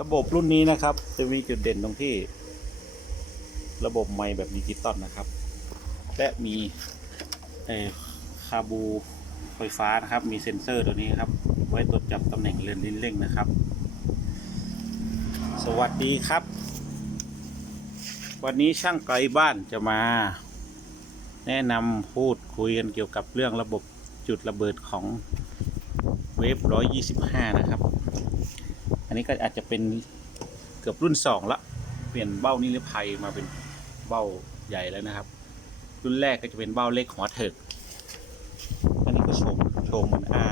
ระบบรุ่นนี้นะครับ จะมีจุดเด่นตรงที่ ระบบไมค์แบบดิจิตอลนะครับ และมีเอ่อคาบูไฟฟ้านะครับ มีเซ็นเซอร์ตัวนี้ครับ ไว้ตรวจจับตำแหน่งเรือนลิ้นเร่งนะครับ สวัสดีครับ วันนี้ช่างไกลบ้านจะมา แนะนำพูดคุยกันเกี่ยวกับเรื่องระบบจุดระเบิดของเวฟ125 นะครับ นนี้ก็อาจจะเป็นเกือบรุ่น2ละ เปลี่ยนเบ้านิรภัยมาเป็นเบ้าใหญ่แล้วนะครับ รุ่นแรกก็จะเป็นเบ้าเล็กหัวเถิกอันนี้ก็โชมโชมเหมือนอา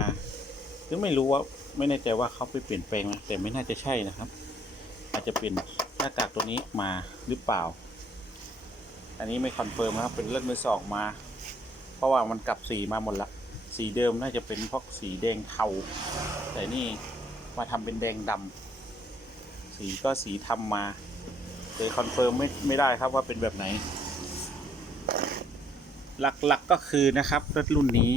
หรือไม่รู้ว่าไม่แน่ใจว่าเขาไปเปลี่ยนแปลงนะแต่ไม่น่าจะใช่นะครับ อาจจะเป็นหน้ากากตัวนี้มาหรือเปล่า อันนี้ไม่คอนเฟิร์มนะครับเป็นเลือดมือสองมา เพราะว่ามันกลับสีมาหมดละสีเดิมน่าจะเป็นพวกสีแดงเทาแต่นี่ มาทำเป็นแดงดำสีก็สีทำมาเลยคอนเฟิร์มไม่ไม่ได้ครับว่าเป็นแบบไหน หลักๆก็คือนะครับรถรุ่นนี้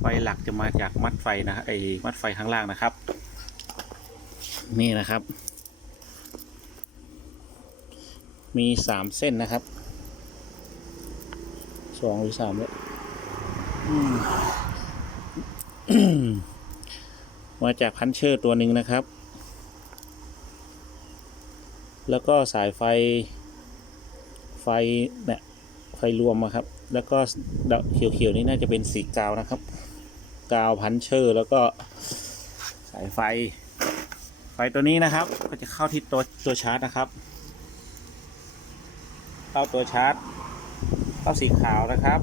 ไฟหลักจะมาจากมัดไฟนะไอ้มัดไฟข้างล่างนะครับ นี่นะครับ มีสามเส้นนะครับสองหรือสามเลยอืม มาจากพันเชอร์ตัวหนึ่งนะครับ แล้วก็สายไฟไฟเนี่ยไฟรวมอะครับ แล้วก็เขียวๆนี่น่าจะเป็นสีกาวนะครับ กาวพันเชอร์ แล้วก็สายไฟ ไฟตัวนี้นะครับ ก็จะเข้าที่ตัวตัวชาร์จนะครับ เข้าตัวชาร์จ เข้าสีขาวนะครับ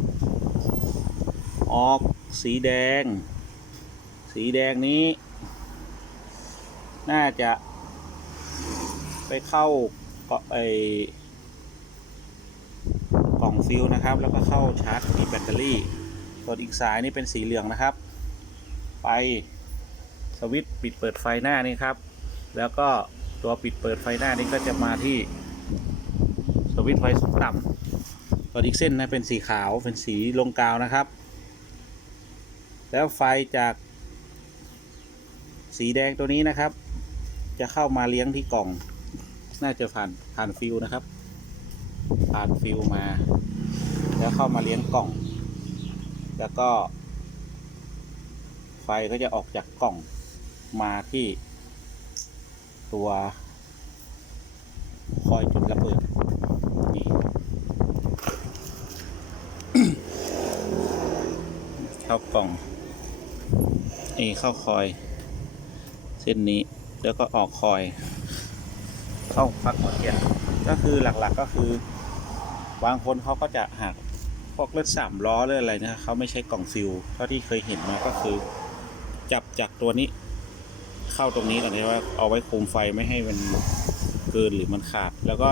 ออกสีแดง สีแดงนี้ น่าจะไปเข้าเกาะไอกล่องฟิวนะครับ แล้วก็เข้าชาร์จที่แบตเตอรี่ ส่วนอีกสายนี่เป็นสีเหลืองนะครับ ไปสวิตช์ปิดเปิดไฟหน้านี่ครับ แล้วก็ตัวปิดเปิดไฟหน้านี่ก็จะมาที่สวิตช์ไฟสูงต่ำส่วนอีกเส้นนะเป็นสีขาวเป็นสีลงกาวนะครับ แล้วไฟจากสีแดงตัวนี้นะครับ จะเข้ามาเลี้ยงที่กล่อง น่าจะผ่านผ่านฟิวนะครับ ผ่านฟิวมา แล้วเข้ามาเลี้ยงกล่อง แล้วก็ ไฟก็จะออกจากกล่องมาที่ตัวคอยจุดระเบิดนี่เข้ากล่องนี่เข้าคอย เส้นนี้ แล้วก็ออกคอย เข้าพักหัวเทียนก็คือหลักๆก็คือบางคนเขาก็จะหักพวกเลือดสามล้อเลือดอะไรนะเขาไม่ใช้กล่องฟิวเท่าที่เคยเห็นมาก็คือ จับจากตัวนี้ เข้าตรงนี้ก่อนนะว่าเอาไว้คุมไฟไม่ให้มันเกินหรือมันขาด แล้วก็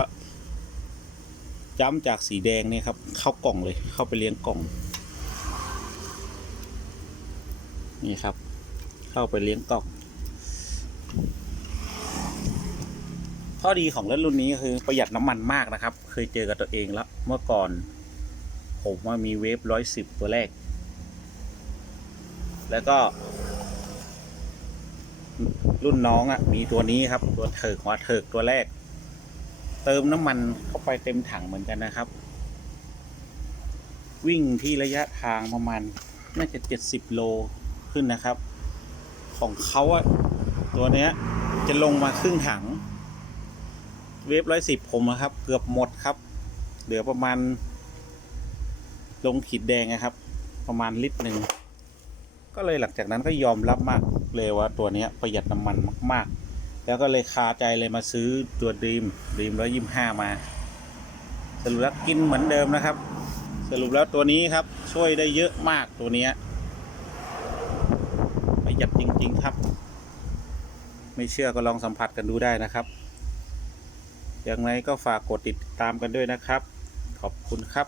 จ้ำจากสีแดงเนี่ยครับ เข้ากล่องเลยเข้าไปเลี้ยงกล่อง นี่ครับ เข้าไปเลี้ยงกล่อง ข้อดีของรถรุ่นนี้ก็คือประหยัดน้ำมันมากนะครับ เคยเจอกับตัวเองแล้วเมื่อก่อน ผมว่ามีเวฟร้อยสิบตัวแรก แล้วก็ รุ่นน้องอะ่ะ มีตัวนี้ครับ ตัวเถิกหัวเถิกตัวแรก เติมน้ำมันเข้าไปเต็มถังเหมือนกันนะครับ วิ่งที่ระยะทางประมาณน่าจะเจ็ดสิบโลขึ้นนะครับ ของเขาอะตัวเนี้ยจะลงมาครึ่งถัง เวฟร้อยสิบผมอะครับ เกือบหมดครับ เหลือประมาณ ลงขีดแดงนะครับ ประมาณลิตรหนึ่ง ก็เลยหลังจากนั้นก็ยอมรับมากเลยว่าตัวนี้ประหยัดน้ำมันมาก ๆ แล้วก็เลยคาใจเลยมาซื้อตัวดีมดีมร้อยยี่ห้ามา สรุปแล้วกินเหมือนเดิมนะครับ สรุปแล้วตัวนี้ครับช่วยได้เยอะมากตัวนี้ประหยัดจริง ๆ ครับ ไม่เชื่อก็ลองสัมผัสกันดูได้นะครับ อย่างไรก็ฝากกดติดตามกันด้วยนะครับ ขอบคุณครับ